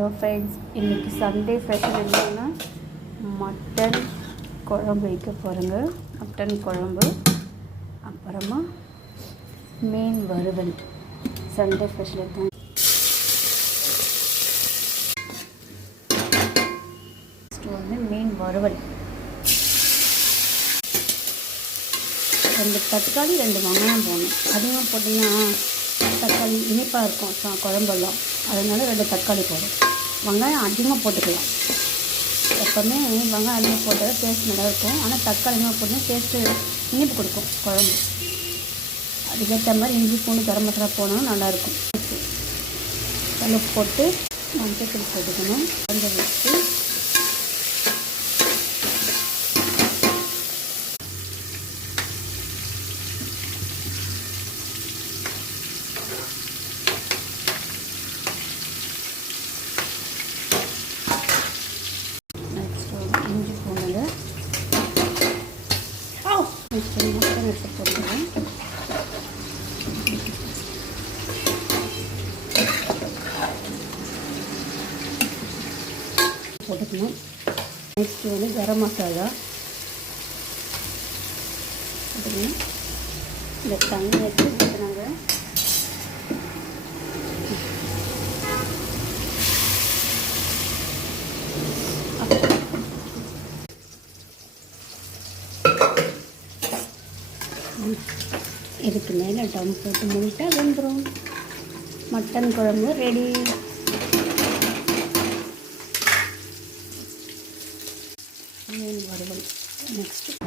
Hello friends, இன்றைக்கி Sunday special என்னன்னா mutton குழம்பு வைக்க போகிறேங்க. மட்டன் குழம்பு, அப்புறமா மீன் வறுவல். சண்டே ஸ்பெஷல் தான். ஃபஸ்ட்டு வந்து மீன் வறுவல். 2 தக்காளி 2 வெங்காயம் போடணும். அதிகமாக போட்டிங்கன்னா தக்காளி இனிப்பாக இருக்கும் குழம்பெல்லாம், அதனால 2 தக்காளி போடும். வெங்காயம் அதிகமாக போட்டுக்கலாம். எப்போவுமே வெங்காயம் அதிகமாக போட்டால் டேஸ்ட் நல்லாயிருக்கும். ஆனால் தக்காளி அதிகமாக போட்டால் டேஸ்ட்டு இனிப்பு கொடுக்கும் குழம்பு. அதுக்கேற்ற மாதிரி இஞ்சி பூண்டு கரம் மசாலா போனாலும் நல்லாயிருக்கும். அதில் போட்டு மஞ்சள் போட்டுக்கணும். கொஞ்சம் வச்சு இஞ்சி பூண்டு மிக்ஸ் பண்ணி மட்டன் எடுத்து போட்டுக்கலாம். போட்டுக்கணும். நெக்ஸ்ட்டு வந்து கரம் மசாலா போட்டுக்கணும். இந்த தண்ணி வச்சு ஊற்றுனாங்க. இதுக்கு மேலே டம் போட்டு மூடிட்டா வெந்துடும். மட்டன் குழம்பு ரெடி. மீன் வறுவல் நெக்ஸ்ட்டு